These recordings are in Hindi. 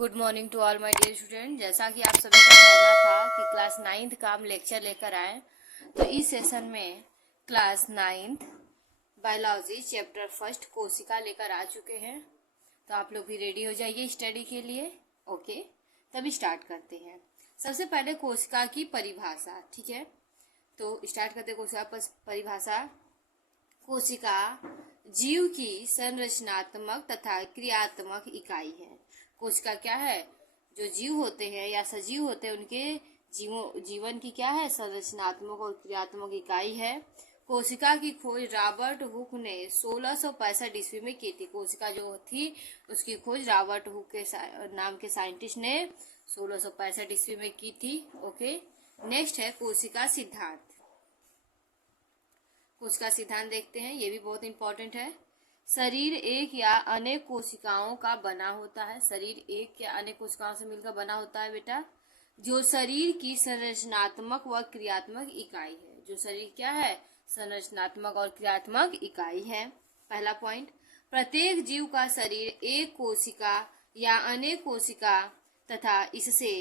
Good morning to all my dear student. जैसा कि आप सभी का कहना था कि क्लास 9th का हम लेक्चर लेकर आए, तो इस सेशन में class 9th biology chapter first कोशिका लेकर आ चुके हैं। तो आप लोग भी रेडी हो जाइए स्टडी के लिए। ओके, तभी स्टार्ट करते हैं। सबसे पहले कोशिका की परिभाषा, ठीक है। तो स्टार्ट करते हैं कोशिका परिभाषा। कोशिका जीव की संरचनात्मक तथा क्रियात्मक इकाई है। कोशिका क्या है? जो जीव होते हैं या सजीव होते हैं उनके जीवन की क्या है? संरचनात्मक और क्रियात्मक इकाई है। कोशिका की खोज रॉबर्ट हुक ने 1665 ईस्वी में की थी। कोशिका जो थी उसकी खोज रॉबर्ट हुक के नाम के साइंटिस्ट ने 1665 ईस्वी में की थी। ओके, नेक्स्ट है कोशिका सिद्धांत। कोशिका सिद्धांत देखते हैं, ये भी बहुत इंपॉर्टेंट है। शरीर एक या अनेक कोशिकाओं का बना होता है। शरीर एक या अनेक कोशिकाओं से मिलकर बना होता है बेटा, जो शरीर की संरचनात्मक व क्रियात्मक इकाई है। जो शरीर क्या है? संरचनात्मक और क्रियात्मक इकाई है। पहला पॉइंट, प्रत्येक जीव का शरीर एक कोशिका या अनेक कोशिका तथा इससे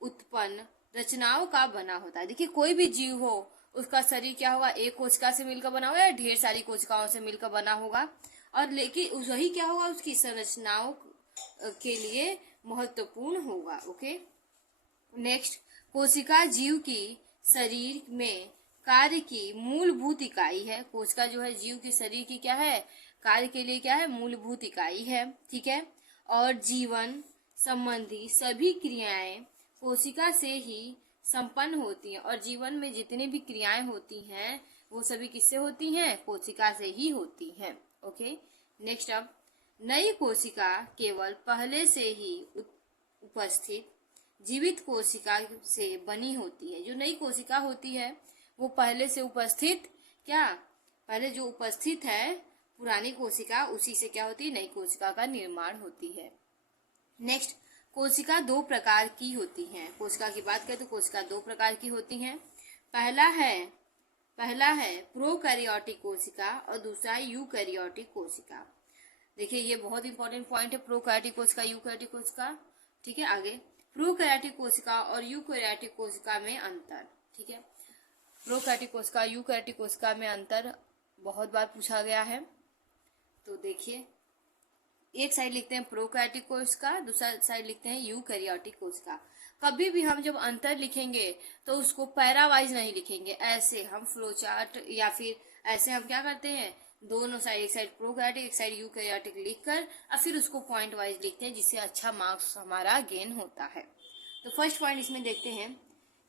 उत्पन्न रचनाओं का बना होता है। देखिए, कोई भी जीव हो उसका शरीर क्या होगा? एक कोशिका से मिलकर बना होगा या ढेर सारी कोशिकाओं से मिलकर बना होगा, और लेकिन वही क्या होगा? उसकी संरचनाओं के लिए महत्वपूर्ण होगा। ओके, नेक्स्ट, कोशिका जीव की शरीर में कार्य की मूलभूत इकाई है। कोशिका जो है जीव के शरीर की क्या है? कार्य के लिए क्या है? मूलभूत इकाई है, ठीक है। और जीवन संबंधी सभी क्रियाएं कोशिका से ही संपन्न होती हैं, और जीवन में जितनी भी क्रियाएं होती हैं वो सभी किससे होती हैं? कोशिका से ही होती हैं। ओके, नेक्स्ट, अब नई कोशिका केवल पहले से ही उपस्थित जीवित कोशिका से बनी होती है। जो नई कोशिका होती है वो पहले से उपस्थित पहले जो उपस्थित है पुरानी कोशिका, उसी से क्या होती है? नई कोशिका का निर्माण होती है। नेक्स्ट, कोशिका दो प्रकार की होती हैं। कोशिका की बात करें तो कोशिका दो प्रकार की होती हैं। पहला है प्रोकैरियोटिक कोशिका और दूसरा है यूकैरियोटिक कोशिका। देखिए, ये बहुत इंपॉर्टेंट पॉइंट है, प्रोकैरियोटिक कोशिका, यूकैरियोटिक कोशिका, ठीक है। आगे, प्रोकैरियोटिक कोशिका और यूकैरियोटिक कोशिका में अंतर, ठीक है। प्रोकैरियोटिक कोशिका, यूकैरियोटिक कोशिका में अंतर बहुत बार पूछा गया है। तो देखिए, एक साइड लिखते हैं प्रोकैरियोटिक कोशिका, दूसरा साइड लिखते हैं यूकैरियोटिक कोशिका। कभी भी हम जब अंतर लिखेंगे तो उसको पैरा वाइज नहीं लिखेंगे, ऐसे हम फ्लो चार्ट या फिर ऐसे हम क्या करते हैं, दोनों साइड, एक साइड प्रोकैरियोटिक एक साइड यूकैरियोटिक लिखकर और फिर उसको पॉइंट वाइज लिखते हैं, जिससे अच्छा मार्क्स हमारा गेन होता है। तो फर्स्ट पॉइंट इसमें देखते हैं,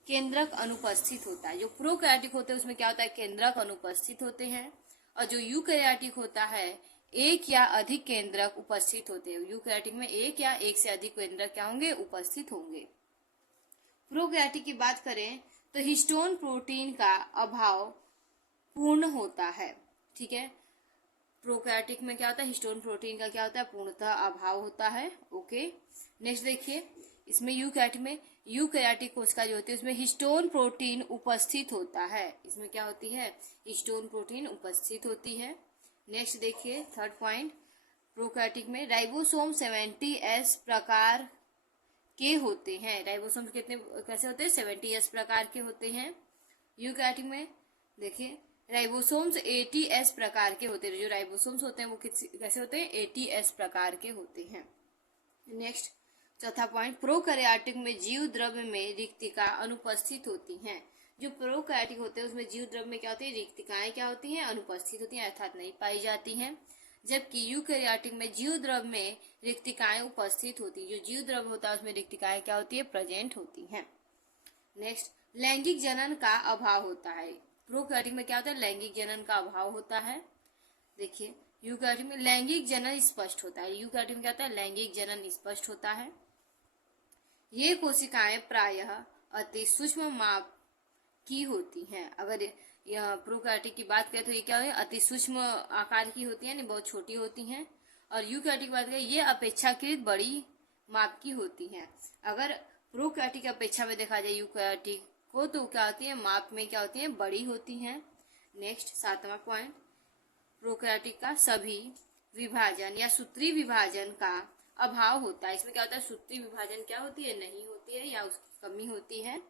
केंद्रक अनुपस्थित होता है। जो प्रोकैरियोटिक होते हैं उसमें क्या होता है? केंद्रक अनुपस्थित होते हैं, और जो यूकैरियोटिक होता है एक या अधिक केंद्रक उपस्थित होते हैं। यूकैरियोटिक में एक या एक से अधिक केंद्रक क्या होंगे? उपस्थित होंगे। प्रोकैरियोटिक की बात करें तो हिस्टोन प्रोटीन का अभाव पूर्ण होता है, ठीक है। प्रोकैरियोटिक में क्या होता है? हिस्टोन प्रोटीन का क्या होता है? पूर्णतः अभाव होता है। ओके, नेक्स्ट देखिए, इसमें यूकैरियोटिक कोशिका जो होती है उसमें हिस्टोन प्रोटीन उपस्थित होता है। इसमें क्या होती है? हिस्टोन प्रोटीन उपस्थित होती है। नेक्स्ट देखिए, थर्ड पॉइंट, प्रोकैरियोटिक में राइबोसोम 70S प्रकार के होते हैं। राइबोसोम कैसे होते हैं? 70S प्रकार के होते हैं। यूकैरियोटिक में देखिए राइबोसोम्स 80S प्रकार के होते हैं। जो राइबोसोम्स होते हैं वो कैसे होते हैं? 80S प्रकार के होते हैं। नेक्स्ट, चौथा पॉइंट, प्रोकैरियोटिक में जीव द्रव्य में रिक्तिका अनुपस्थित होती हैं। जो प्रोकैरियोटिक होते हैं उसमें जीव द्रव्य में क्या होती है? रिक्तिकाएं क्या होती हैं? अनुपस्थित होती हैं, अर्थात नहीं पाई जाती हैं। जबकि यूकैरियोटिक में जीव द्रव्य में रिक्तिकाएं उपस्थित होती है। जो जीव द्रव्य होता है उसमें रिक्तिकाएं क्या होती है? प्रेजेंट होती हैं। नेक्स्ट, लैंगिक जनन का अभाव होता है। प्रोकैरियोटिक में क्या होता है? लैंगिक जनन का अभाव होता है। देखिए, यूकैरियोटिक में लैंगिक जनन स्पष्ट होता है। यूकैरियोटिक में क्या होता है? लैंगिक जनन स्पष्ट होता है। ये कोशिकाएं प्रायः अति सूक्ष्म माप की होती हैं। अगर यह प्रोकैरियोटिक की बात करें तो ये क्या है? अति सूक्ष्म आकार की होती है, बहुत छोटी होती हैं। और यूकैरियोटिक की बात करें ये अपेक्षाकृत बड़ी माप की होती हैं। अगर प्रोकैरियोटिक की अपेक्षा में देखा जाए यूकैरियोटिक को तो क्या होती है? माप में क्या होती है? बड़ी होती हैं। नेक्स्ट, सातवां पॉइंट, प्रोकैरियोटिक का सभी विभाजन या सूत्री विभाजन का अभाव होता है। इसमें क्या होता है, सूत्री विभाजन क्या होती है, नहीं होती है या उसकी कमी होती है।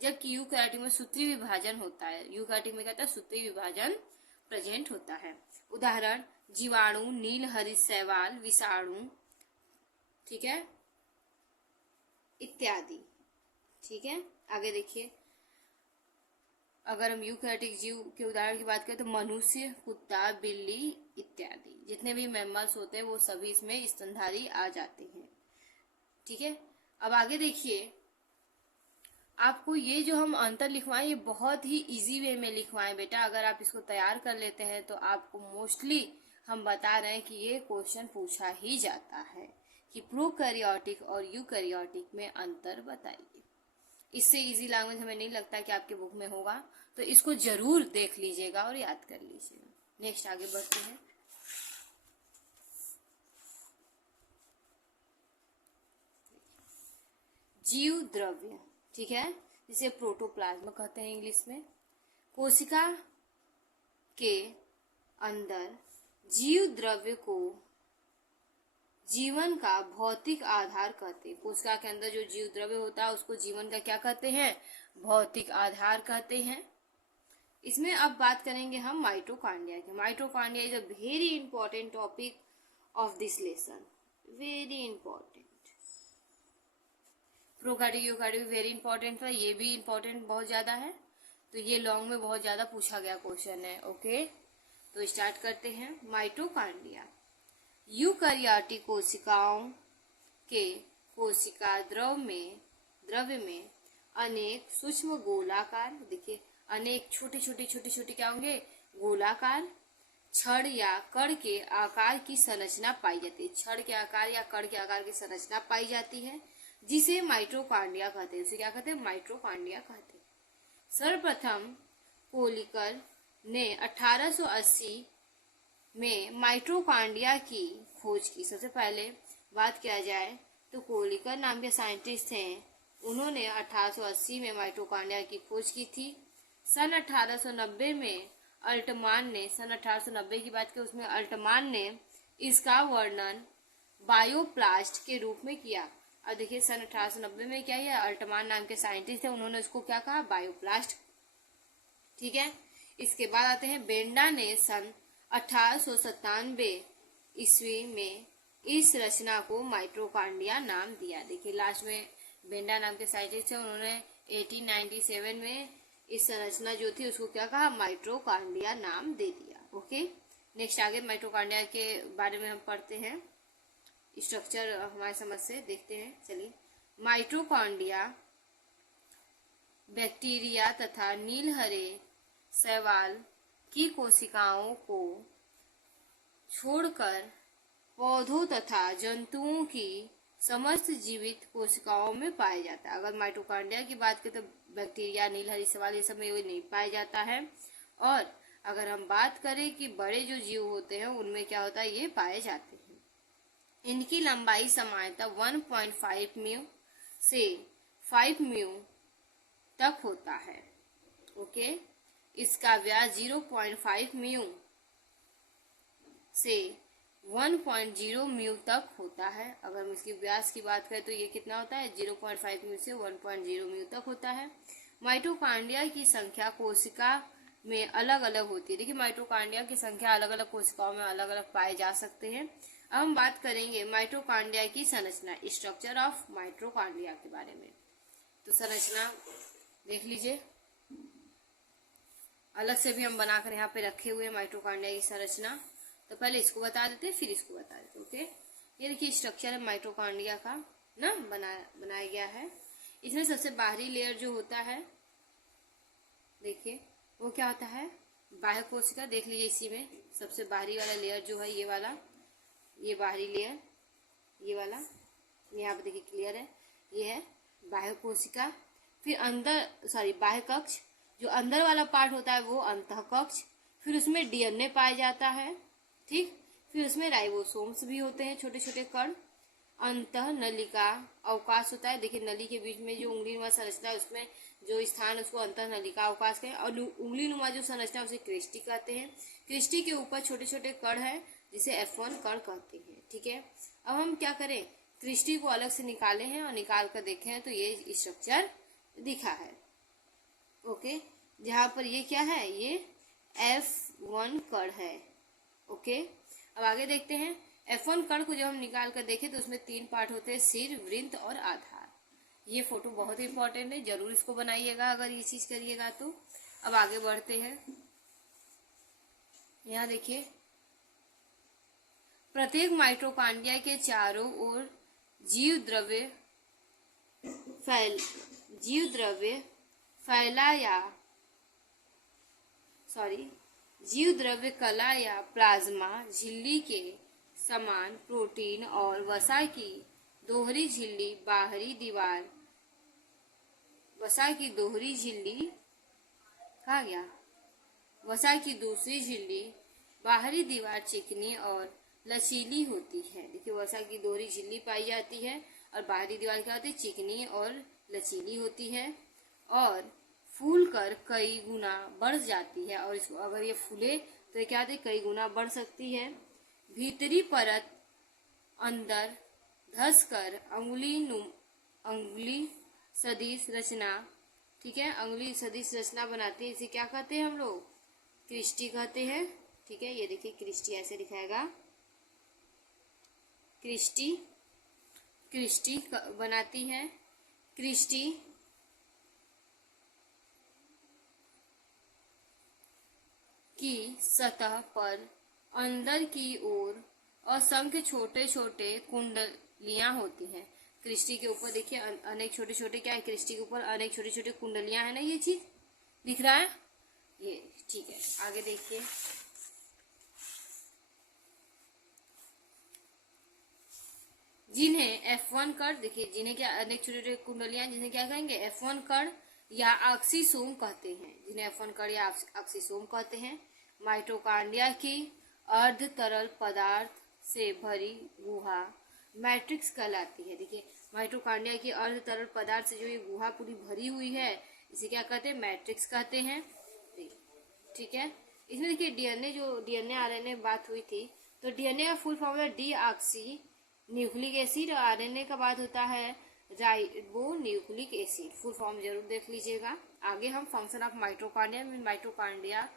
जबकि यूकैरियोटिक में सूत्री विभाजन होता है। यूकैरियोटिक में क्या होता है, सूत्री विभाजन प्रेजेंट होता है। उदाहरण, जीवाणु, नील हरित शैवाल, विषाणु, ठीक है, इत्यादि। ठीक है, आगे देखिए, अगर हम यूकैरियोटिक जीव के उदाहरण की बात करें तो मनुष्य, कुत्ता, बिल्ली इत्यादि, जितने भी मैमल्स होते हैं वो सभी इसमें स्तनधारी आ जाते हैं। ठीक है, अब आगे देखिए, आपको ये जो हम अंतर लिखवाएं ये बहुत ही इजी वे में लिखवाएं बेटा। अगर आप इसको तैयार कर लेते हैं तो आपको मोस्टली हम बता रहे हैं कि ये क्वेश्चन पूछा ही जाता है कि प्रोकैरियोटिक और यूकैरियोटिक में अंतर बताइए। इससे इजी लैंग्वेज हमें नहीं लगता कि आपके बुक में होगा, तो इसको जरूर देख लीजिएगा और याद कर लीजिएगा। नेक्स्ट आगे बढ़ते हैं। जीव द्रव्य, ठीक है, जिसे प्रोटोप्लाज्म कहते हैं इंग्लिश में। कोशिका के अंदर जीव द्रव्य को जीवन का भौतिक आधार कहते हैं। कोशिका के अंदर जो जीव द्रव्य होता है उसको जीवन का क्या कहते हैं, भौतिक आधार कहते हैं। इसमें अब बात करेंगे हम माइटोकॉन्ड्रिया की। Mitochondria is a very important topic of this lesson, very important. Prokaryotic eukaryotic very important था, ये भी इंपॉर्टेंट बहुत ज्यादा है, तो ये लॉन्ग में बहुत ज्यादा पूछा गया क्वेश्चन है। ओके, तो स्टार्ट करते हैं। माइटोकॉन्ड्रिया यूकैरियोटिक कोशिकाओं के कोशिका द्रव्य में अनेक सूक्ष्म गोलाकार, देखिए अनेक छोटे छोटे क्या होंगे, गोलाकार छड़ या कण के आकार की संरचना पाई जाती है। छड़ के आकार या कण के आकार की संरचना पाई जाती है, जिसे माइटोकॉन्ड्रिया कहते हैं। उसे क्या कहते हैं, माइटोकॉन्ड्रिया कहते हैं। सर्वप्रथम कोलिकर ने 1880 में माइटोकॉन्ड्रिया की खोज की। सबसे पहले बात किया जाए तो कोलिकर नाम के साइंटिस्ट थे, उन्होंने 1880 में माइटोकॉन्ड्रिया की खोज की थी। सन 1890 में अल्टमान ने, सन 1890 की बात करें उसमें अल्टमान ने इसका वर्णन बायोप्लास्ट के रूप में किया। और देखिए सन 1890 में क्या है, अल्टमान नाम के साइंटिस्ट थे, उन्होंने उसको क्या कहा, बायोप्लास्ट। ठीक है, इसके बाद आते हैं बेंडा ने सन 1897 ईस्वी में इस रचना को माइटोकॉन्ड्रिया नाम दिया। देखिए लास्ट में बेंडा नाम के साइंटिस्ट थे, उन्होंने 1897 में इस संरचना जो थी उसको क्या कहा, माइटोकॉन्ड्रिया नाम दे दिया। ओके, नेक्स्ट आगे माइटोकॉन्ड्रिया के बारे में हम पढ़ते हैं, स्ट्रक्चर हमारे समझ से देखते हैं। चलिए, माइटोकॉन्ड्रिया बैक्टीरिया तथा नीलहरे शैवाल की कोशिकाओं को छोड़कर पौधों तथा जंतुओं की समस्त जीवित कोशिकाओं में पाया जाता है। अगर माइटोकॉन्ड्रिया की बात करें तो बैक्टीरिया, नीलहरी शैवाल ये सब में नहीं पाया जाता है। और अगर हम बात करें कि बड़े जो जीव होते हैं उनमें क्या होता है, ये पाए जाते हैं। इनकी लंबाई सामान्यतः 1.5 म्यू से 5 म्यू तक होता है। ओके, इसका व्यास 0.5 म्यू से 1.0 म्यू तक होता है। अगर हम इसकी व्यास की बात करें तो ये कितना होता है, 0.5 म्यू से 1.0 म्यू तक होता है। माइटोकॉन्ड्रिया की संख्या कोशिका में अलग अलग होती है। देखिए माइटोकॉन्ड्रिया की संख्या अलग अलग कोशिकाओं में अलग अलग पाए जा सकते हैं। अब हम बात करेंगे माइटोकॉन्ड्रिया की संरचना, स्ट्रक्चर ऑफ माइटोकॉन्ड्रिया के बारे में। तो संरचना देख लीजिए, अलग से भी हम बनाकर यहाँ पे रखे हुए माइटोकॉन्ड्रिया की संरचना। तो पहले इसको बता देते हैं फिर इसको बता देते हैं। ओके, ये देखिए स्ट्रक्चर है माइटोकॉन्ड्रिया का ना, बनाया गया है। इसमें सबसे बाहरी लेयर जो होता है, देखिए वो क्या होता है, बाह्य कोशिका। देख लीजिए इसी में सबसे बाहरी वाला लेयर जो है, ये वाला, ये बाहरी लेयर, ये वाला यहाँ पे देखिए क्लियर है, ये है बाह्य कोशिका। फिर बाह्य कक्ष, जो अंदर वाला पार्ट होता है वो अंतः कक्ष। फिर उसमें डीएनए पाया जाता है, ठीक। फिर उसमें राइबोसोम्स भी होते हैं, छोटे छोटे कण। अंतः नलिका अवकाश होता है, देखिए नली के बीच में जो उंगलीनुमा संरचना है उसमें जो स्थान उसको अंतः नलिका अवकाश कहें। और उंगलीनुमा जो संरचना उसे क्रिस्टी कहते हैं। क्रिस्टी के ऊपर छोटे छोटे कण है जिसे F1 कण कहते हैं। ठीक है, अब हम क्या करें, क्रिस्टी को अलग से निकाले हैं और निकाल कर देखे हैं तो ये स्ट्रक्चर दिखा है। ओके, जहाँ पर ये क्या है, ये F1 कण है। ओके, अब आगे देखते हैं। F1 कण को जब हम निकाल कर देखें तो उसमें 3 पार्ट होते हैं, सिर, वृत्त और आधार। ये फोटो बहुत इंपॉर्टेंट है, जरूर इसको बनाइएगा अगर ये चीज करिएगा तो। अब आगे बढ़ते हैं। यहाँ देखिए, प्रत्येक माइटोकॉन्ड्रिया के चारों ओर जीव द्रव्य कला या प्लाज्मा झिल्ली के समान प्रोटीन और वसा की दोहरी झिल्ली बाहरी दीवार, वसा की दोहरी झिल्ली कहा गया, वसा की दूसरी झिल्ली बाहरी दीवार चिकनी और लचीली होती है। देखिए, वसा की दोहरी झिल्ली पाई जाती है और बाहरी दीवार क्या होती है, चिकनी और लचीली होती है और फूल कर कई गुना बढ़ जाती है। और इसको अगर ये फूले तो क्या होता है, कई गुना बढ़ सकती है। भीतरी परत अंदर धस कर अंगुली सदिश रचना, ठीक है, अंगुली सदिश रचना बनाती है। इसे क्या कहते हैं हम लोग, क्रिस्टी कहते हैं। ठीक है, ये देखिए क्रिस्टी ऐसे दिखाएगा, क्रिस्टी बनाती है। क्रिस्टी की सतह पर अंदर की ओर असंख्य छोटे छोटे कुंडलियां होती हैं। क्रिस्टी के ऊपर देखिए अनेक छोटे छोटे क्या है, क्रिस्टी के ऊपर अनेक छोटे छोटे कुंडलियां है ना, ये चीज दिख रहा है ये। ठीक है, आगे देखिए। जिन्हें F1 कण, देखिए जिन्हें क्या, अनेक छोटे छोटे कुंडलियां, जिन्हें क्या कहेंगे, F1 कण या ऑक्सीसोम कहते हैं, जिन्हें F1 कण या ऑक्सीसोम कहते हैं। माइटोकॉन्ड्रिया की अर्ध तरल पदार्थ से भरी गुहा मैट्रिक्स कहलाती है। देखिए, माइटोकॉन्ड्रिया की अर्ध तरल पदार्थ से जो ये गुहा पूरी भरी हुई है, इसे क्या कहते हैं, मैट्रिक्स कहते हैं। ठीक है, इसमें देखिए डीएनए आरएनए बात हुई थी, तो डीएनए का फुल फॉर्म है डीऑक्सी न्यूक्लिक एसिड और आरएनए का बात होता है ribo nucleic acid. Full form जरूर देख लीजिएगा। आगे हम फंक्शन ऑफ माइटोकॉन्ड्रिया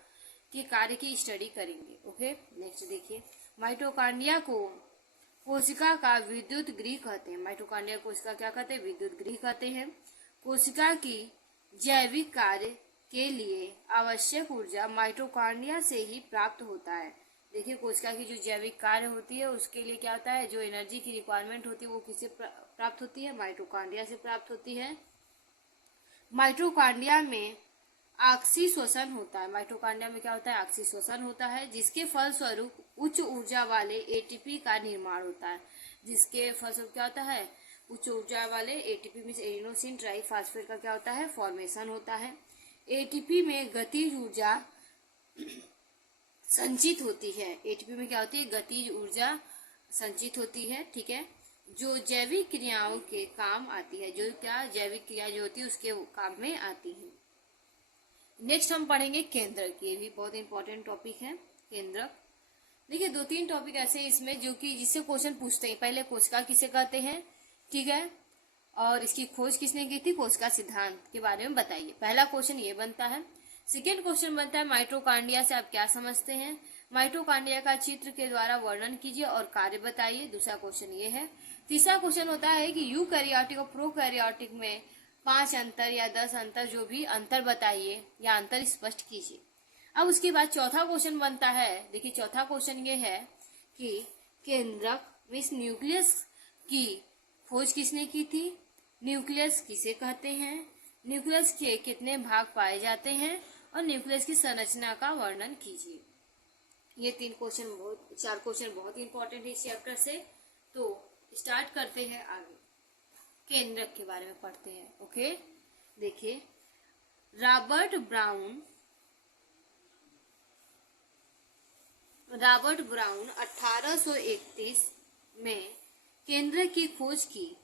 के कार्य की स्टडी करेंगे। ओके, नेक्स्ट देखिए, माइटोकॉन्ड्रिया को कोशिका का विद्युत गृह कहते हैं। माइटोकॉन्ड्रिया कोशिका क्या कहते हैं, विद्युत गृह कहते हैं। कोशिका की जैविक कार्य के लिए आवश्यक ऊर्जा माइटोकॉन्ड्रिया से ही प्राप्त होता है। देखिए, कोशिका की जो जैविक कार्य होती है उसके लिए क्या होता है, जो एनर्जी की रिक्वायरमेंट होती है वो किससे प्राप्त होती है, माइटोकॉन्ड्रिया से प्राप्त होती है। माइटोकॉन्ड्रिया में ऑक्सीशोषण होता है। माइटोकॉन्ड्रिया में क्या होता है, ऑक्सीशोषण होता है, जिसके फलस्वरूप उच्च ऊर्जा वाले एटीपी का निर्माण होता है। जिसके फलस्वरूप क्या होता है, उच्च ऊर्जा वाले एटीपी मींस एडिनोसिन ट्राइफॉस्फेट का क्या होता है, फॉर्मेशन होता है। एटीपी में गतिज ऊर्जा संचित होती है। एटीपी में क्या होती है, गतिज ऊर्जा संचित होती है। ठीक है, जो जैविक क्रियाओं के काम आती है, जो क्या जैविक क्रिया जो होती है उसके काम में आती है। नेक्स्ट हम पढ़ेंगे केंद्रक। ये भी बहुत इंपॉर्टेंट टॉपिक है, केंद्रक। देखिए, 2-3 टॉपिक ऐसे इसमें जो कि जिससे क्वेश्चन पूछते हैं। पहले कोशिका किसे कहते हैं, ठीक है, और इसकी खोज किसने की थी, कोशिका सिद्धांत के बारे में बताइए। पहला क्वेश्चन ये बनता है। सेकेंड क्वेश्चन बनता है माइटोकॉन्ड्रिया से आप क्या समझते हैं। माइटोकॉन्ड्रिया का चित्र के द्वारा वर्णन कीजिए और कार्य बताइए। दूसरा क्वेश्चन ये है। तीसरा क्वेश्चन होता है कि यूकैरियोटिक और प्रोकैरियोटिक में 5 अंतर या 10 अंतर, जो भी अंतर बताइए या अंतर स्पष्ट कीजिए। अब उसके बाद चौथा क्वेश्चन बनता है। देखिए, चौथा क्वेश्चन ये है कि केंद्रक मीन्स न्यूक्लियस की खोज किसने की थी, न्यूक्लियस किसे कहते हैं, न्यूक्लियस के कितने भाग पाए जाते हैं और न्यूक्लियस की संरचना का वर्णन कीजिए। ये 4 क्वेश्चन बहुत इंपॉर्टेंट है इस चैप्टर से। तो स्टार्ट करते हैं आगे, केंद्रक के बारे में पढ़ते हैं। ओके, देखिए, रॉबर्ट ब्राउन 1831 में केंद्रक की खोज की।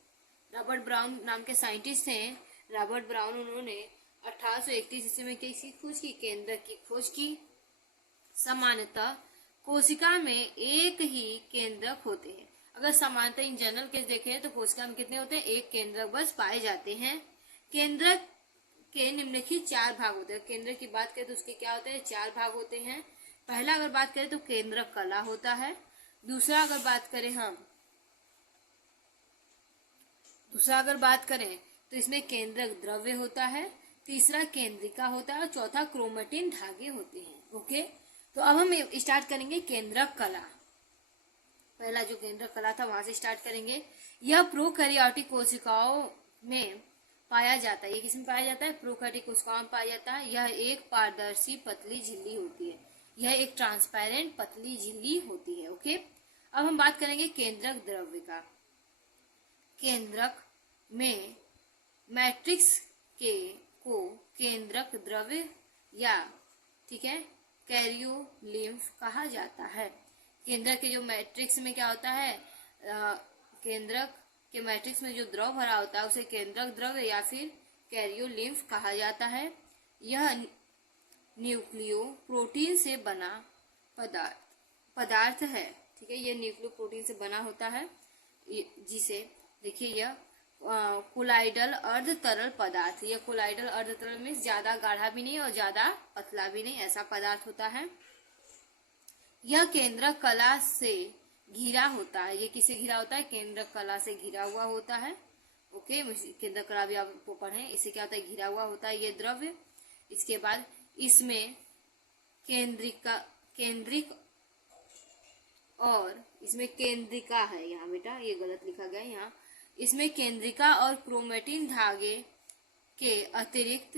रॉबर्ट ब्राउन नाम के साइंटिस्ट हैं। रॉबर्ट ब्राउन, उन्होंने 1831 ईस्वी में किसकी खोज की, केंद्रक की खोज की। सामान्यतः कोशिका में एक ही केंद्रक होते हैं। अगर सामान्यतः इन जनरल केस देखें तो कोशिका में कितने होते हैं, एक केंद्रक बस पाए जाते हैं। केंद्रक के निम्नलिखित 4 भाग होते हैं। केंद्रक की बात करें तो उसके क्या होते हैं, 4 भाग होते हैं। पहला अगर बात करें तो केंद्रक कला होता है। दूसरा अगर बात करें तो इसमें केंद्रक द्रव्य होता है। तीसरा केंद्रिका होता है और चौथा क्रोमेटिन धागे होते हैं। ओके, तो अब हम स्टार्ट करेंगे केंद्रक कला। पहला जो केंद्रक कला था वहां से स्टार्ट करेंगे। यह प्रोकैरियोटिक कोशिकाओं में पाया जाता है। ये किसमें पाया जाता है, प्रोकैरियोटिक कोशिकाओं में पाया जाता है। यह एक पारदर्शी पतली झिल्ली होती है। यह एक ट्रांसपेरेंट पतली झिल्ली होती है। ओके, अब हम बात करेंगे केंद्रक द्रव्य का। केंद्रक में मैट्रिक्स को केंद्रक द्रव्य या ठीक है कैरियोलिम्फ कहा जाता है। केंद्रक के जो मैट्रिक्स में क्या होता है, केंद्रक के मैट्रिक्स में जो द्रव भरा होता है उसे केंद्रक द्रव्य या फिर कैरियोलिम्फ कहा जाता है। यह न्यूक्लियो प्रोटीन से बना पदार्थ है। ठीक है, यह न्यूक्लियो प्रोटीन से बना होता है, जिसे देखिए यह कोलाइडल अर्ध तरल पदार्थ। यह कोलाइडल अर्ध तरल में ज्यादा गाढ़ा भी नहीं और ज्यादा पतला भी नहीं, ऐसा पदार्थ होता है। यह केंद्रक कला से घिरा होता है। ये किसे घिरा होता है, केंद्रक कला से घिरा हुआ होता है। ओके, केंद्रक कला भी आपको पढ़े, इसे क्या होता है, घिरा हुआ होता है ये द्रव्य। इसके बाद इसमें केंद्रिक और इसमें केंद्रिका है। यहाँ बेटा ये गलत लिखा गया है यहाँ। इसमें केंद्रिका और क्रोमेटिन धागे के अतिरिक्त,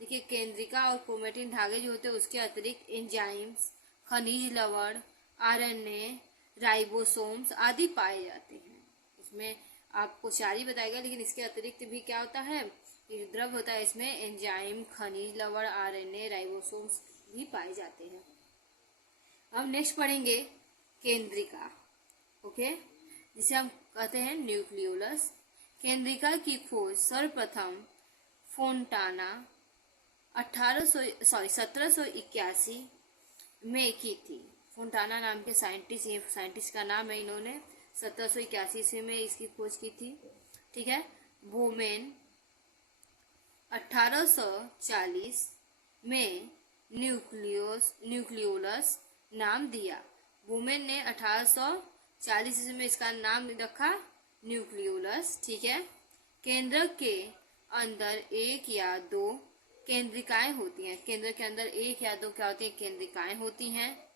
देखिए केंद्रिका और क्रोमेटिन धागे जो होते हैं उसके अतिरिक्त एंजाइम्स, खनिज लवण, आरएनए, राइबोसोम्स आदि पाए जाते हैं। इसमें आपको 4 ही बताएगा, लेकिन इसके अतिरिक्त भी क्या होता है, ये द्रव होता है इसमें एंजाइम, खनिज लवण, आरएनए, राइबोसोम्स भी पाए जाते हैं। अब नेक्स्ट पढ़ेंगे केंद्रिका। ओके, जिसे हम कहते हैं न्यूक्लियोलस। केंद्रिका की खोज सर्वप्रथम फोंटाना 1781 में की थी। फोंटाना नाम के साइंटिस्ट का नाम है, इन्होंने 1781 ईस्वी में इसकी खोज की थी। ठीक है, बोमेन 1840 में न्यूक्लियोलस नाम दिया। बोमेन ने 1840 ईस्वी में इसका नाम रखा न्यूक्लियोलस। ठीक है, केंद्रक के अंदर 1 या 2 केंद्रिकाएं होती हैं। केंद्र के अंदर 1 या 2 क्या होती है, केंद्रिकाएं होती हैं।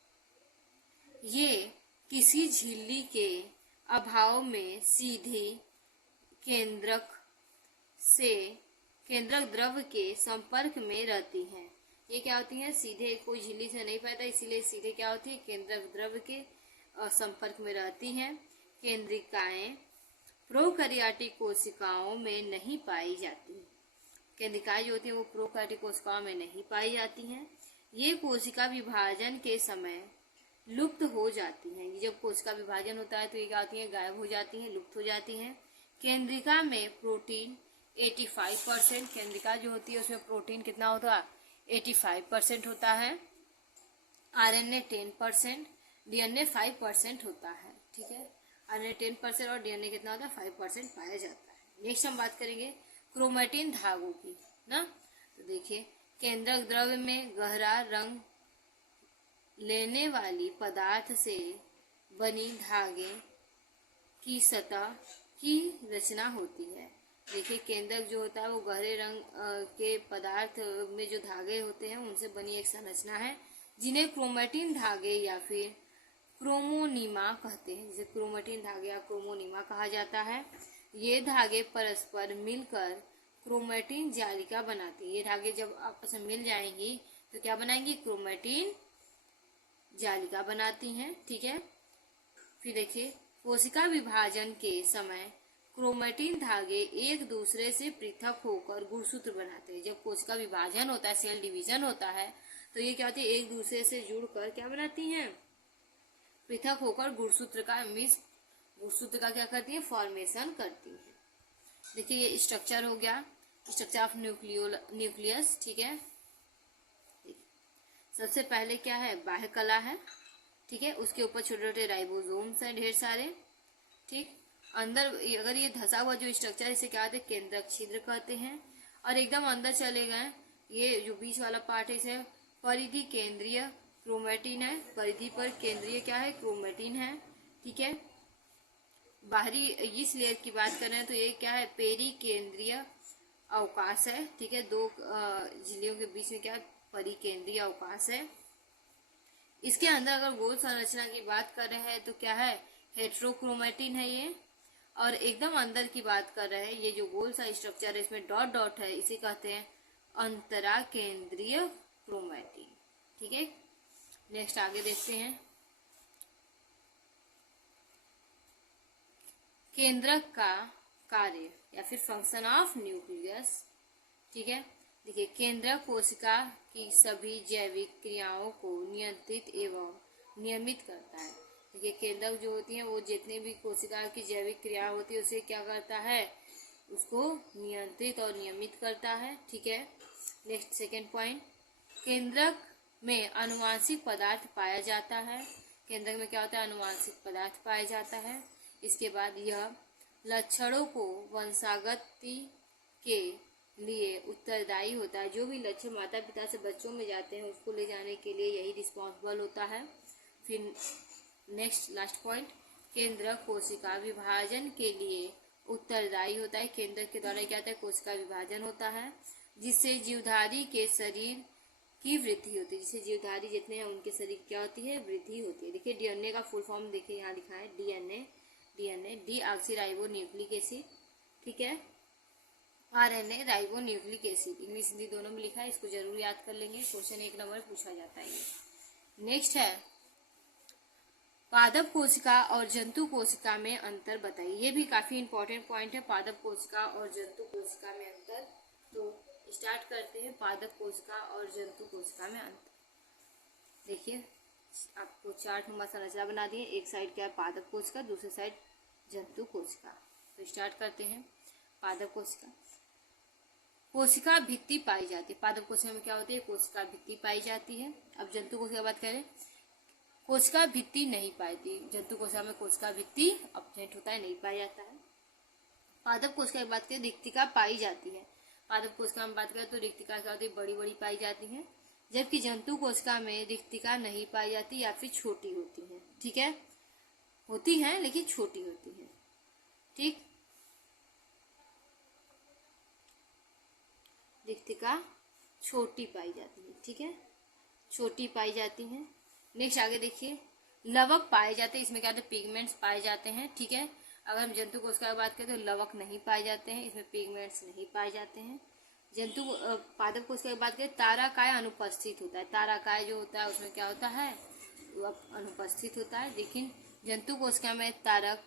ये किसी झिल्ली के अभाव में सीधे केंद्रक द्रव्य के संपर्क में रहती हैं। ये क्या होती हैं, सीधे कोई झिल्ली से नहीं पाता, इसीलिए सीधे क्या होती है, केंद्रक द्रव्य के संपर्क में रहती हैं। केंद्रिकाएं प्रोकैरियोटिक कोशिकाओं में नहीं पाई जाती। केंद्रिकाएं जो होती है वो प्रोकैरियोटिक कोशिकाओं में नहीं पाई जाती हैं। ये कोशिका विभाजन के समय लुप्त हो जाती हैं। जब कोशिका विभाजन होता है तो ये क्या होती है, गायब हो जाती हैं, लुप्त हो जाती हैं। केंद्रिका में प्रोटीन 85%, केंद्रिका जो होती है उसमें प्रोटीन कितना होता है, 85% होता है। आरएनए 10%, डीएनए 5% होता है। ठीक है, आरएनए 10% और डीएनए कितना होता है, 5% पाया जाता है। नेक्स्ट हम बात करेंगे क्रोमेटिन धागों की ना। तो देखिए केंद्रक द्रव्य में गहरा रंग लेने वाली पदार्थ से बनी धागे की सतह की रचना होती है। देखिए केंद्रक जो होता है वो गहरे रंग के पदार्थ में जो धागे होते हैं उनसे बनी एक संरचना है, जिन्हें क्रोमेटिन धागे या फिर क्रोमोनीमा कहते हैं। जिसे क्रोमेटिन धागे या क्रोमोनीमा कहा जाता है। ये धागे परस्पर मिलकर क्रोमेटिन जालिका बनाती है। ये धागे जब आपस में मिल जाएंगी तो क्या बनाएंगी, क्रोमेटिन जालिका बनाती हैं। ठीक है, फिर देखिए कोशिका विभाजन के समय क्रोमेटिन धागे एक दूसरे से पृथक होकर गुणसूत्र बनाते हैं। जब कोशिका विभाजन होता है, सेल डिवीजन होता है, तो ये क्या होती है, एक दूसरे से जुड़कर क्या बनाती हैं, पृथक होकर गुणसूत्र का क्या करती है, फॉर्मेशन करती है। देखिए ये स्ट्रक्चर हो गया, स्ट्रक्चर ऑफ न्यूक्लियस। ठीक है, सबसे पहले क्या है, बाह्य कला है। ठीक है, उसके ऊपर छोटे छोटे राइबोसोम्स हैं ढेर सारे। ठीक। अंदर अगर ये धंसा हुआ जो स्ट्रक्चर है इसे क्या कहते हैं, केंद्रक छिद्र कहते हैं। और एकदम अंदर चले गए, ये जो बीच वाला पार्ट है इसे परिधि केंद्रीय क्रोमेटिन है। परिधि पर केंद्रीय क्या है, क्रोमेटिन है। ठीक है। बाहरी इस लेयर की बात कर रहे हैं तो ये क्या है, पेरी केंद्रीय अवकाश है। ठीक है। दो झिल्लियों के बीच में क्या है, परिकेंद्रीय अवकाश है। इसके अंदर अगर गोल संरचना की बात कर रहे हैं तो क्या है, हेट्रोक्रोमेटिन है ये। और एकदम अंदर की बात कर रहे हैं, ये जो गोल सा स्ट्रक्चर है इसमें डॉट डॉट है, इसे कहते हैं अंतरा केंद्रीय क्रोमेटिन। ठीक है। नेक्स्ट आगे देखते हैं, केंद्रक का कार्य या फिर फंक्शन ऑफ न्यूक्लियस। ठीक है। देखिए, केंद्रक कोशिका की सभी जैविक क्रियाओं को नियंत्रित एवं नियमित करता है। देखिए, केंद्रक जो होती है वो जितने भी कोशिका की जैविक क्रिया होती है उसे क्या करता है, उसको नियंत्रित और नियमित करता है। ठीक है। नेक्स्ट सेकेंड पॉइंट, केंद्रक में अनुवांशिक पदार्थ पाया जाता है। केंद्रक में क्या होता है, अनुवांशिक पदार्थ पाया जाता है। इसके बाद यह लक्षणों को वंशागति के लिए उत्तरदायी होता है। जो भी लक्षण माता पिता से बच्चों में जाते हैं उसको ले जाने के लिए यही रिस्पॉन्सिबल होता है। फिर नेक्स्ट लास्ट पॉइंट, केंद्रक कोशिका विभाजन के लिए उत्तरदायी होता है। केंद्रक के द्वारा क्या होता है, कोशिका विभाजन होता है, जिससे जीवधारी के शरीर की वृद्धि होती है। जिससे जीवधारी जितने हैं उनके शरीर क्या होती है, वृद्धि होती है। देखिए, डीएनए का फुल फॉर्म देखिए यहाँ लिखा है, डीएनए डीऑक्सीराइबो न्यूक्लिक एसिड। ठीक है। RNA ribo nucleic acid, English Hindi दोनों में लिखा है, इसको जरूर याद कर लेंगे, क्वेश्चन 1 नंबर पूछा जाता है ये। नेक्स्ट है, पादप कोशिका और जंतु कोशिका में अंतर बताइए। ये भी काफी इंपॉर्टेंट पॉइंट है, पादप कोशिका और जंतु कोशिका में अंतर। तो स्टार्ट करते हैं, पादप कोशिका और जंतु कोशिका में अंतर। देखिए, आपको चार्ट नंबर संरचना बना दिए, एक साइड क्या है पादप कोशिका, दूसरी साइड जंतु कोशिका। तो स्टार्ट करते हैं, पादप कोशिका। कोशिका भित्ति पाई जाती है। पादप कोशिका में क्या होती है, कोशिका भित्ति पाई जाती है। अब जंतु कोशिका की बात करें, कोशिका भित्ति नहीं पाई। जंतु कोशिका में कोशिका भित्ति अपसेंट होता है, नहीं पाया जाता है। पादप कोशिका की बात करें, रिक्तिका पाई जाती है। पादप कोशिका में बात करें तो रिक्तिका क्या होती है, बड़ी बड़ी पाई जाती है। जबकि जंतु कोशिका में रिक्तिका नहीं पाई जाती या फिर छोटी होती है। ठीक है, होती है लेकिन छोटी होती है। ठीक, रिक्तिका छोटी पाई जाती है। ठीक है, छोटी पाई जाती है। नेक्स्ट आगे देखिए, लवक पाए जाते हैं। इसमें क्या होता है, पिगमेंट्स पाए जाते हैं। ठीक है। अगर हम जंतु कोशिका की बात करें तो लवक नहीं पाए जाते हैं, इसमें पिगमेंट्स नहीं पाए जाते हैं। जंतु पादप कोशिका की बात करें, ताराकाय अनुपस्थित होता है। ताराकाय जो होता है उसमें क्या होता है, वो अनुपस्थित होता है। लेकिन जंतु कोशिका में तारक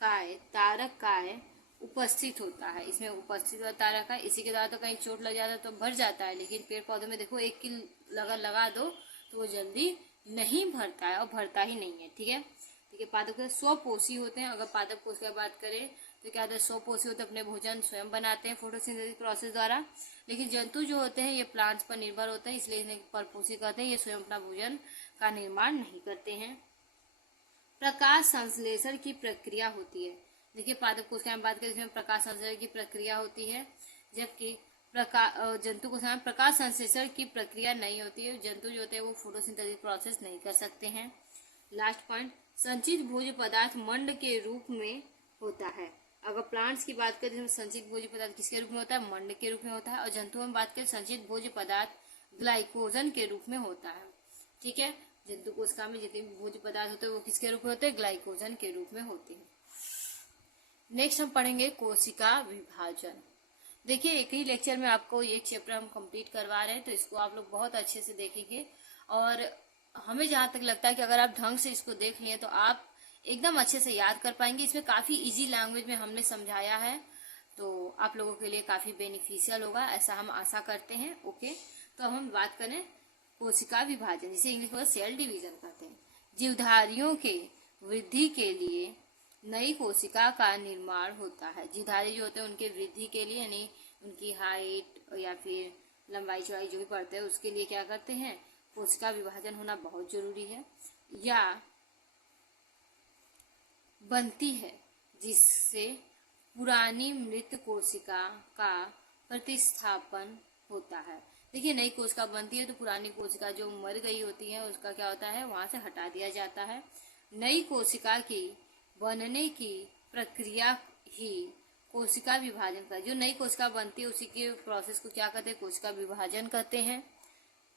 काय उपस्थित होता है। इसमें उपस्थित होता है तारकाय। इसी के द्वारा तो कहीं चोट लग जाता है तो भर जाता है, लेकिन पेड़ पौधों में देखो एक की लगा दो तो वो जल्दी नहीं भरता है और भरता ही नहीं है। ठीक है। ठीक है। पादप कोशिका स्वपोषी होते हैं। अगर पादप कोशिका की बात करें तो क्या होता है, स्वपोषी होते हैं, अपने भोजन स्वयं बनाते हैं फोटोसिंथेसिस प्रोसेस द्वारा। लेकिन जंतु जो होते हैं ये प्लांट्स पर निर्भर होते हैं, इसलिए इन्हें परपोषी कहते हैं। ये स्वयं अपना भोजन का निर्माण नहीं करते हैं। प्रकाश संश्लेषण की प्रक्रिया होती है। देखिए, पादप कोशिका में बात करें इसमें प्रकाश संश्लेषण की प्रक्रिया होती है, जबकि जंतु कोशिका में प्रकाश संश्लेषण की प्रक्रिया नहीं होती है। जंतु जो होते हैं वो फोटोसिंथेसिस प्रोसेस नहीं कर सकते हैं। लास्ट पॉइंट, संचित भोज्य पदार्थ मंड के रूप में होता है। अगर प्लांट्स की बात करें तो संचित भोज्य पदार्थ किसके रूप में होता है, मंड के रूप में होता है। और जंतुओं में बात करें संचित भोज्य पदार्थ ग्लाइकोजन के रूप में होता है। ठीक है। जंतु कोशिका में जितने भी भोज्य पदार्थ होते हैं वो किसके रूप में होते हैं, ग्लाइकोजन के रूप में होते हैं। नेक्स्ट हम पढ़ेंगे कोशिका विभाजन। देखिए, एक ही लेक्चर में आपको ये चैप्टर हम कंप्लीट करवा रहे हैं, तो इसको आप लोग बहुत अच्छे से देखेंगे। और हमें जहाँ तक लगता है कि अगर आप ढंग से इसको देख लिए तो आप एकदम अच्छे से याद कर पाएंगे। इसमें काफ़ी इजी लैंग्वेज में हमने समझाया है, तो आप लोगों के लिए काफ़ी बेनिफिशियल होगा, ऐसा हम आशा करते हैं। ओके, तो हम बात करें कोशिका विभाजन, जिसे इंग्लिश में सेल डिवीजन कहते हैं। जीवधारियों के वृद्धि के लिए नई कोशिका का निर्माण होता है। जीवधारी जो होते हैं उनके वृद्धि के लिए, यानी उनकी हाइट या फिर लंबाई चौड़ाई जो भी बढ़ते हैं उसके लिए क्या करते हैं, कोशिका विभाजन होना बहुत जरूरी है या बनती है। जिससे पुरानी मृत कोशिका का प्रतिस्थापन होता है। देखिए, नई कोशिका बनती है तो पुरानी कोशिका जो मर गई होती है उसका क्या होता है, वहां से हटा दिया जाता है। नई कोशिका की बनने की प्रक्रिया ही कोशिका विभाजन का, जो नई कोशिका बनती है उसी के प्रोसेस को क्या कहते हैं, कोशिका विभाजन कहते हैं।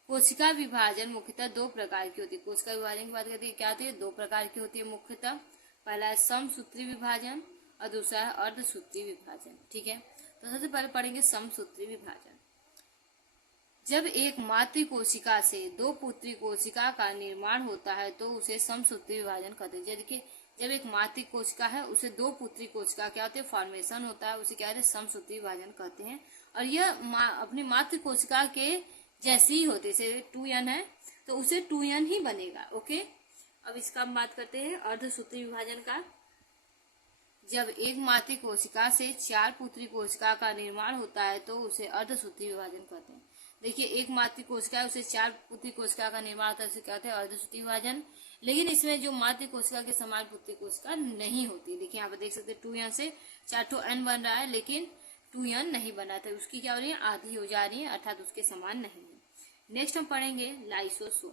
कोशिका विभाजन मुख्यतः दो प्रकार की होती है। कोशिका विभाजन की बात करते हैं, क्या होती है, दो प्रकार की होती है मुख्यतः। पहला है समसूत्री विभाजन और दूसरा है अर्धसूत्री विभाजन। ठीक है, तो सबसे पहले पढ़ेंगे समसूत्री विभाजन। जब एक मातृ कोशिका से दो पुत्री कोशिका का निर्माण होता है तो उसे समसूत्री विभाजन कहते हैं। जबकि जब एक मातृ कोशिका है उसे दो पुत्री कोशिका क्या होते हैं, फॉर्मेशन होता है, उसे क्या कहते हैं, समसूत्री विभाजन कहते हैं। और यह अपनी मातृ कोशिका के जैसी ही होती है, जैसे 2n है तो उसे 2n ही बनेगा। ओके, अब इसका हम बात करते हैं अर्धसूत्री विभाजन का। जब एक मातृ कोशिका से 4 पुत्री कोशिका का निर्माण होता है तो उसे अर्धसूत्री विभाजन कहते हैं। देखिए, एक मातृ कोशिका है उसे 4 पुत्री कोशिका का निर्माण होता है, उसे कहते हैं अर्धसूत्री विभाजन। लेकिन इसमें जो मातृ कोशिका के समान पुत्री कोशिका नहीं होती। देखिए यहाँ पे देख सकते हैं 2n से 4 n बन रहा है, लेकिन 2n नहीं बना था, उसकी क्या हो रही है, आधी हो जा रही है, अर्थात उसके समान नहीं है। नेक्स्ट हम पढ़ेंगे लाइसोसोम।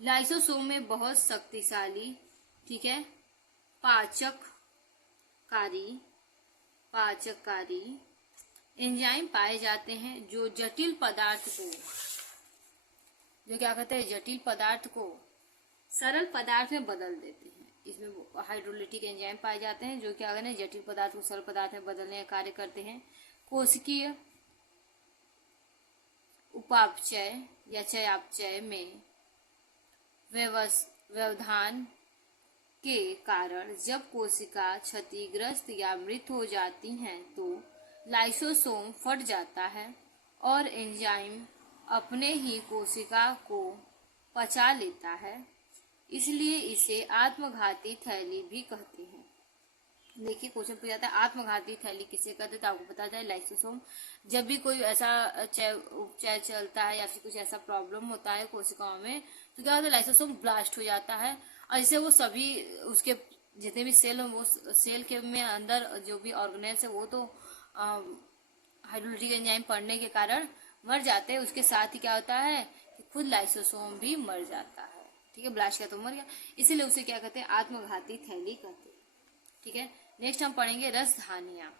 लाइसोसोम में बहुत शक्तिशाली, ठीक है, पाचककारी एंजाइम पाए जाते हैं जो जटिल पदार्थ को, जो क्या कहते हैं, जटिल पदार्थ को सरल पदार्थ में बदल देते हैं। इसमें हाइड्रोलिटिक एंजाइम पाए जाते हैं जो क्या कहते हैं, जटिल पदार्थ को सरल पदार्थ में बदलने का कार्य करते हैं। कोशिकीय उपापचय या चयापचय में व्यवधान के कारण जब कोशिका क्षतिग्रस्त या मृत हो जाती हैं तो लाइसोसोम फट जाता है और एंजाइम अपने ही कोशिका को पचा लेता है, इसलिए इसे आत्मघाती थैली भी कहते हैं। देखिए, क्वेश्चन पूछा जाता है आत्मघाती थैली किसे कहते हैं, तो आपको पता है लाइसोसोम। जब भी कोई ऐसा उपचय चलता है या फिर कुछ ऐसा प्रॉब्लम होता है कोशिकाओं में तो क्या होता है, लाइसोसोम ब्लास्ट हो जाता है और इससे वो सभी उसके जितने भी सेल हैं वो सेल के में अंदर जो भी ऑर्गेनेल्स है वो तो हाइड्रोलिटिक एंजाइम पड़ने के कारण मर जाते हैं। उसके साथ ही क्या होता है कि खुद लाइसोसोम भी मर जाता है। ठीक है, ब्लास्ट किया तो मर गया, इसीलिए उसे क्या कहते हैं, आत्मघाती थैली कहते हैं। ठीक है, नेक्स्ट हम पढ़ेंगे रसधानियां।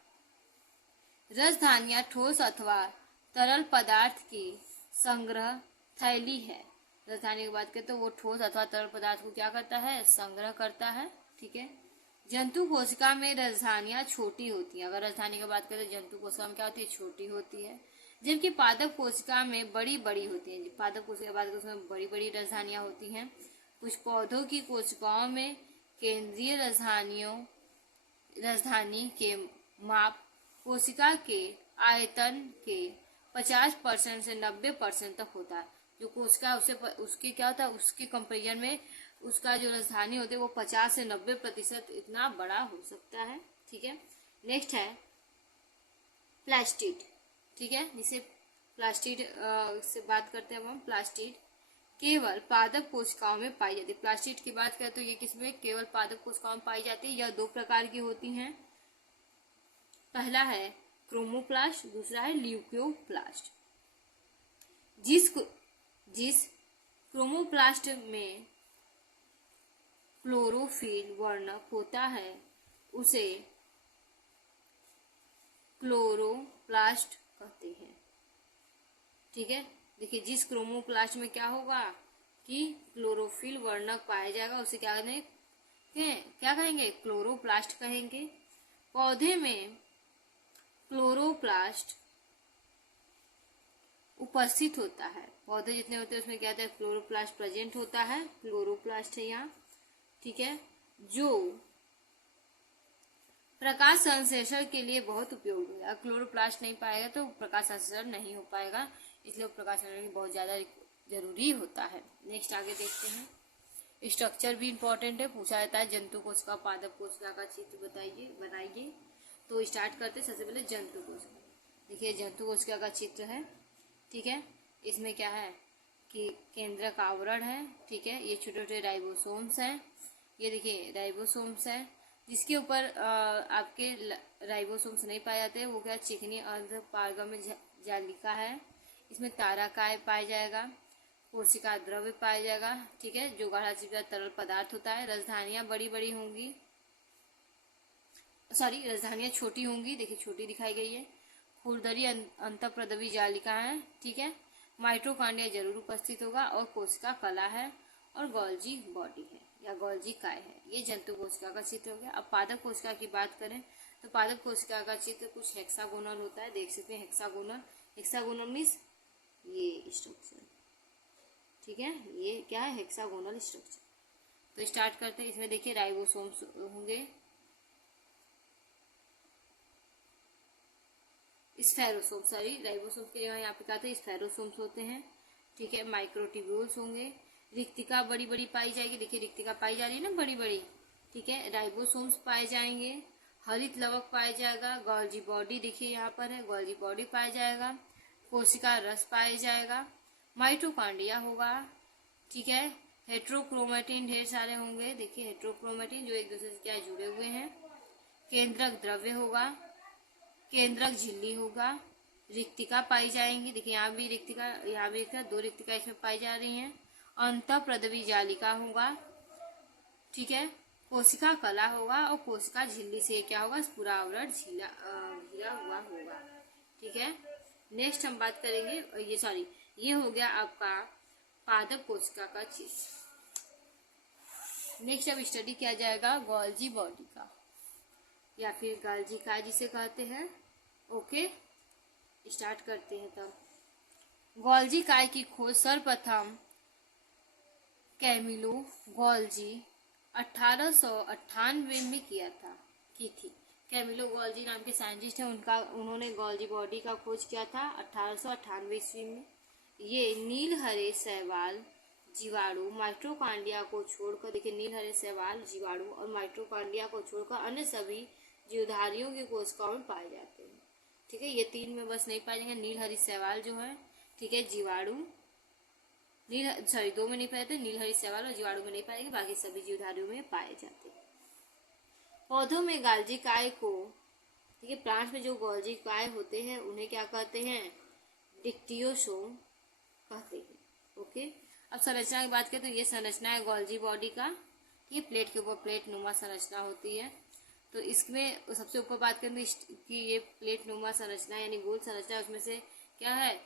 रसधानियां ठोस अथवा तरल पदार्थ की संग्रह थैली है। रसधानी की बात करें तो वो ठोस अथवा तरल पदार्थ को क्या करता है, संग्रह करता है। ठीक है, जंतु कोशिका में रसधानियां छोटी होती हैं। अगर रसधानी की बात करें तो जंतु कोशिका में क्या होती है, छोटी होती है, जबकि पादप कोशिका में बड़ी बड़ी होती है। पादप कोशिका की बात करें उसमें बड़ी बड़ी रसधानियां होती हैं। कुछ पौधों की कोशिकाओं में केंद्रीय रसधानी के माप कोशिका के आयतन के 50% से 90% तक होता है। जो कोशिका उसके क्या होता है, उसके कंपेरिजन में उसका जो रसधानी होती है वो 50 से 90% इतना बड़ा हो सकता है। ठीक है, नेक्स्ट है प्लास्टिड। ठीक है, जिसे प्लास्टिड से बात करते हैं हम। प्लास्टिड केवल पादप कोशिकाओं में पाई जाती है। प्लास्टिड की बात करें तो ये किसमें, केवल पादप कोशिकाओं में पाई जाती है। यह 2 प्रकार की होती हैं। पहला है क्रोमोप्लास्ट, दूसरा है ल्यूकोप्लास्ट। जिस क्रोमोप्लास्ट में क्लोरोफिल वर्णक होता है उसे क्लोरोप्लास्ट कहते हैं। ठीक है, देखिए जिस क्रोमोप्लास्ट में क्या होगा कि क्लोरोफिल वर्णक पाया जाएगा उसे क्या कहेंगे, क्लोरोप्लास्ट कहेंगे। पौधे में क्लोरोप्लास्ट उपस्थित होता है। पौधे जितने होते हैं उसमें क्या होता है, क्लोरोप्लास्ट प्रेजेंट होता है, क्लोरोप्लास्ट है यहाँ। ठीक है, जो प्रकाश संश्लेषण के लिए बहुत उपयोगी है। क्लोरोप्लास्ट नहीं पाएगा तो प्रकाश संश्लेषण नहीं हो पाएगा, इसलिए प्रकाश संश्लेषण बहुत ज्यादा जरूरी होता है। नेक्स्ट आगे देखते हैं। स्ट्रक्चर भी इंपॉर्टेंट है, पूछा जाता है जंतु कोशिका पादप कोशिका का चित्र बनाइए। तो स्टार्ट करते हैं सबसे पहले जंतु कोशिका। देखिए जंतु कोशिका का चित्र है। ठीक है, इसमें क्या है कि केंद्रक आवरण है। ठीक है, ये छोटे छोटे राइबोसोम्स हैं। ये देखिए राइबोसोम्स है, जिसके ऊपर आपके राइबोसोम्स नहीं पाए जाते हैं, वो क्या चिकनी अर्ध पारगम्य जालिका है। इसमें ताराकाय पाया जाएगा, कोशिका द्रव्य पाया जाएगा, ठीक है, जो गाढ़ा चिपचिपा तरल पदार्थ होता है। राजधानियां बड़ी बड़ी होंगी, सॉरी राजधानियां छोटी होंगी, देखिए छोटी दिखाई गई है। खुरदरी अंतःप्रदवी जालिका है, ठीक है। माइटोकॉन्ड्रिया जरूर उपस्थित होगा और कोशिका कला है और गोल्जी बॉडी है या गोल्जी काय है। ये जंतु कोशिका का चित्र हो गया। अब पादप कोशिका की बात करें तो पादप कोशिका का चित्र कुछ हेक्सागोनल होता है, देख सकते हैं हेक्सागोनल। हेक्सागोनल मीन्स ये स्ट्रक्चर, ठीक है, ये क्या है हेक्सागोनल स्ट्रक्चर। तो स्टार्ट करते हैं। इसमें देखिए राइबोसोम्स होंगे, स्फेरोसोम्स, सॉरी राइबोसोम्स के जगह यहाँ पे कहा था स्फेरोसोम्स होते हैं, ठीक है। माइक्रोट्यूब्यूल्स होंगे, रिक्तिका बड़ी बड़ी पाई जाएगी, देखिए रिक्तिका पाई जा रही है ना बड़ी बड़ी, ठीक है। राइबोसोम्स पाए जाएंगे, हरित लवक पाया जाएगा, गोल्जी बॉडी देखिए यहाँ पर है, गोल्जी बॉडी पाया जाएगा, कोशिका रस पाया जाएगा, माइटोकॉन्ड्रिया होगा, ठीक है। हेट्रोक्रोमेटिन ढेर सारे होंगे, देखिए हेट्रोक्रोमेटिन जो एक दूसरे से क्या जुड़े हुए हैं। केंद्रक द्रव्य होगा, केंद्रक झिल्ली होगा, रिक्तिका पाई जाएंगी, देखिए यहाँ भी रिक्तिका, यहाँ भी रिक्तिका, दो रिक्तिका इसमें पाई जा रही हैं। अंतःप्रदवी जालिका होगा, ठीक है। कोशिका कला होगा और कोशिका झिल्ली से क्या होगा, पूरा आवरण घिरा हुआ होगा, ठीक है। नेक्स्ट हम बात करेंगे, ये हो गया आपका पादप कोशिका का चित्र। नेक्स्ट अब स्टडी किया जाएगा गोल्जी बॉडी का या फिर गोल्जी काय जिसे कहते हैं। ओके, स्टार्ट करते हैं तब। गोल्जी काय की खोज सर्वप्रथम कैमिलो गोल्जी 1898 में की थी। कैमिलो गोल्जी नाम के साइंटिस्ट हैं, उन्होंने गोल्जी बॉडी का खोज किया था 1898 ईस्वी में। ये नील हरे शैवाल, जीवाणु, माइटोकॉन्ड्रिया को छोड़कर, देखिए नील हरे शैवाल, जीवाणु और माइटोकॉन्ड्रिया को छोड़कर अन्य सभी जीवधारियों के कोशिकाओं में पाए जाते हैं, ठीक है। ये तीन में बस नहीं पाए जाएंगे, नील हरी शैवाल जो है, ठीक है, जीवाणु, दो में नहीं पाए जाते, नील हरी शैवाल और जीवाणु में नहीं पाएंगे, बाकी सभी जीवधारियों में पाए जाते हैं। पौधों में गोल्जी काय को, ठीक है, प्लांट्स में जो गोल्जी काय होते हैं उन्हें क्या कहते हैं, डिक्टियोसोम कहते हैं। ओके, अब संरचना की बात करें तो ये संरचना है गोल्जी बॉडी का, ये प्लेट के ऊपर प्लेट नुमा संरचना होती है। तो इसमें सबसे ऊपर बात करें कि ये प्लेट नुमा संरचना यानी गोल संरचना, उसमें से क्या है,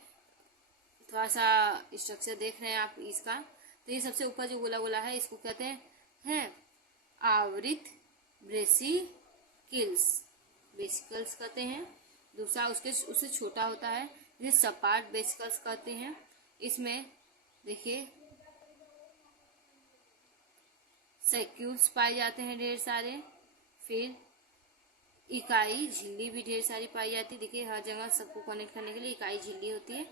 थोड़ा सा स्ट्रक्चर देख रहे हैं आप इसका, तो ये सबसे ऊपर जो गोला गोला है इसको कहते हैं आवृत बेसिकल्स कहते हैं। दूसरा उससे छोटा होता है जिसे सपाट बेसिकल्स कहते हैं। इसमें देखिए सैक्यूल्स पाए जाते हैं ढेर सारे, फिर इकाई झिल्ली भी ढेर सारी पाई जाती है, देखिए हर जगह सबको कनेक्ट करने के लिए इकाई झिल्ली होती है।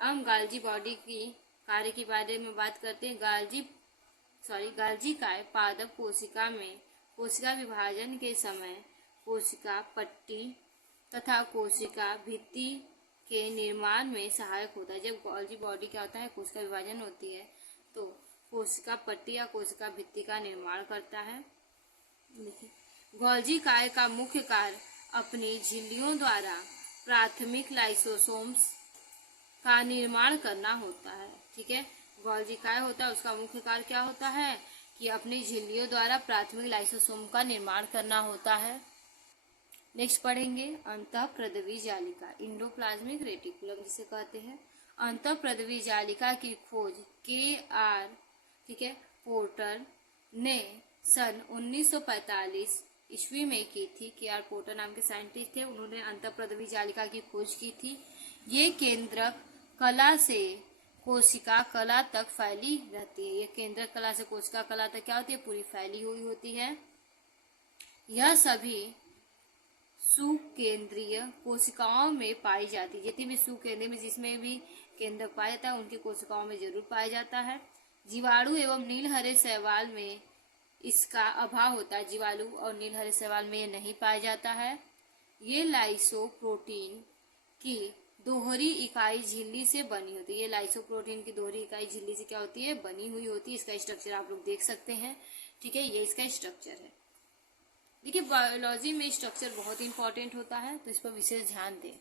हम गोल्जी बॉडी की कार्य के बारे में बात करते हैं। गोल्जी काय पादप कोशिका में कोशिका विभाजन के समय कोशिका पट्टी तथा कोशिका भित्ति के निर्माण में सहायक होता है। जब गोल्जी बॉडी क्या होता है, कोशिका विभाजन होती है तो कोशिका पट्टी या कोशिका भित्ति का निर्माण करता है। देखिए गोल्जी काय का मुख्य कार्य अपनी झिल्लियों द्वारा प्राथमिक लाइसोसोम्स का निर्माण करना होता है, ठीक है। गोल्जी काय होता है, उसका मुख्य कार्य क्या होता है कि अपनी झिल्लियों द्वारा प्राथमिक लाइसोसोम का निर्माण करना होता है। नेक्स्ट पढ़ेंगे अंतःप्रदवी जालिका, इंडोप्लाज्मिक रेटिकुलम जिसे कहते हैं। अंतःप्रदवी जालिका की खोज KR, ठीक है, पोर्टर ने सन 1945 ईस्वी में की थी। KR पोर्टर नाम के साइंटिस्ट थे, उन्होंने अंतःप्रदवी जालिका की खोज की थी। ये केंद्रक कला से कोशिका कला तक फैली रहती है। ये केंद्रक कला से कोशिका कला तक क्या होती है, पूरी फैली हुई होती है। यह सभी सुकेंद्रीय कोशिकाओं में पाई जाती है। जितनी भी सुकेंद्रीय में जिसमें भी केंद्रक पाया जाता है उनकी कोशिकाओं में जरूर पाया जाता है। जीवाणु एवं नील हरे शैवाल में इसका अभाव होता है, जीवाणु और नील हरे शैवाल में ये नहीं पाया जाता है। ये लाइसोप्रोटीन की दोहरी इकाई झिल्ली से बनी होती है। ये लाइसोप्रोटीन की दोहरी इकाई झिल्ली से क्या होती है, बनी हुई होती है। इसका स्ट्रक्चर आप लोग देख सकते हैं, ठीक है, ये इसका स्ट्रक्चर है। देखिए बायोलॉजी में स्ट्रक्चर बहुत इंपॉर्टेंट होता है, तो इस पर विशेष ध्यान दें।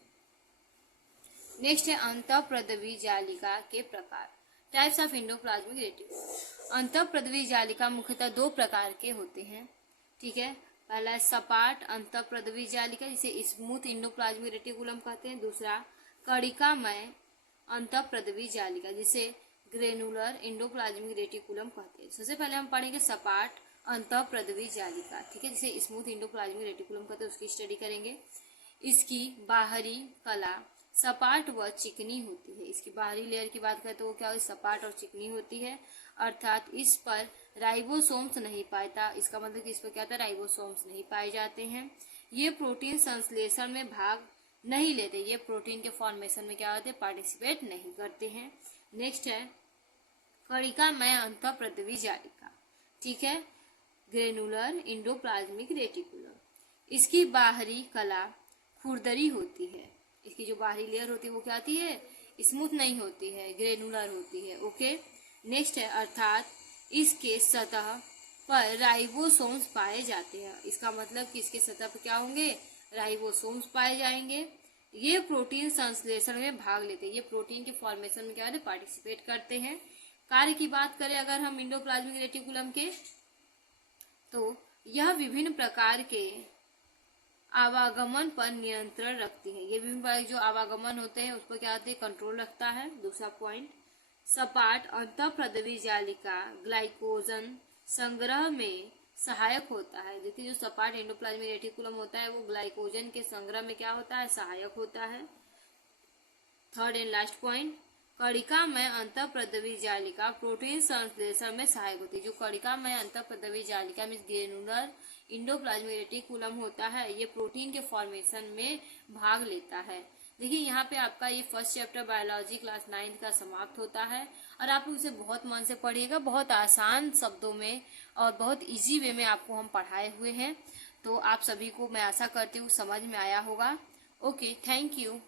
नेक्स्ट है अंतःप्रद्रवी जालिका के प्रकार, टाइप्स ऑफ एंडोप्लाज्मिक रेटिकुलम। अंतःप्रद्रवी जालिका मुख्यतः दो प्रकार के होते हैं, ठीक है। पहला है सपाट अंतःप्रद्रवी जालिका, जिसे स्मूथ एंडोप्लाज्मिक रेटिकुलम कहते हैं। दूसरा कणिकामय अंतःप्रद्रवी जालिका, जिसे ग्रेनुलर एंडोप्लाज्मिक रेटिकुलम कहते हैं। सबसे पहले हम पढ़ेंगे सपाट अंतःप्रद्रवी जालिका, ठीक है, जिसे स्मूथ एंडोप्लाज्मिक रेटिकुलम कहते हैं, उसकी स्टडी करेंगे। इसकी बाहरी कला सपाट व चिकनी होती है। इसकी बाहरी लेयर की बात करें तो वो क्या होती है, सपाट और चिकनी होती है, अर्थात इस पर राइबोसोम्स नहीं पाता। इसका मतलब कि इस पर क्या होता है, राइबोसोम्स नहीं पाए जाते हैं। ये प्रोटीन संश्लेषण में भाग नहीं लेते, ये प्रोटीन के फॉर्मेशन में क्या होते हैं, पार्टिसिपेट नहीं करते हैं। नेक्स्ट है कणिकामय अंतःप्रद्रवी जालिका, ठीक है, ग्रेनुलर एंडोप्लाज्मिक रेटिकुलम। इसकी बाहरी कला खुरदरी होती है। इसकी जो बाहरी लेयर होती है वो क्या होती है, स्मूथ नहीं होती है, ग्रेनुलर होती है। ओके, नेक्स्ट है अर्थात इसके सतह पर राइबोसोम्स पाए जाते हैं। इसका मतलब कि इसके सतह पर क्या होंगे, राइबोसोम्स पाए जाएंगे। ये प्रोटीन संश्लेषण में भाग लेते हैं, ये प्रोटीन के फॉर्मेशन में क्या होते हैं, पार्टिसिपेट करते हैं। कार्य की बात करें अगर हम एंडोप्लाज्मिक रेटिकुलम के, तो यह विभिन्न प्रकार के आवागमन पर नियंत्रण रखती है। ये विभिन्न प्रकार जो आवागमन होते हैं उस पर क्या होते हैं, कंट्रोल रखता है। दूसरा पॉइंट, सपाट अंतःप्रद्रवी जालिका ग्लाइकोजन संग्रह में सहायक होता है। देखिए जो सपाट एंडोप्लाज्मिक रेटिकुलम होता है वो ग्लाइकोजन के संग्रह में क्या होता है, सहायक होता है। थर्ड एंड लास्ट पॉइंट, कणिकामय अंतःप्रद्रवी जालिका प्रोटीन संश्लेषण में सहायक होती है। जो कणिकामय अंतःप्रद्रवी जालिका में ग्रेनुलर एंडोप्लाज्मिक रेटिकुलम होता है, ये प्रोटीन के फॉर्मेशन में भाग लेता है। देखिए यहाँ पे आपका ये फर्स्ट चैप्टर बायोलॉजी क्लास 9 का समाप्त होता है, और आप लोग इसे बहुत मन से पढ़िएगा। बहुत आसान शब्दों में और बहुत इजी वे में आपको हम पढ़ाए हुए हैं, तो आप सभी को मैं आशा करती हूँ समझ में आया होगा। Okay, thank you.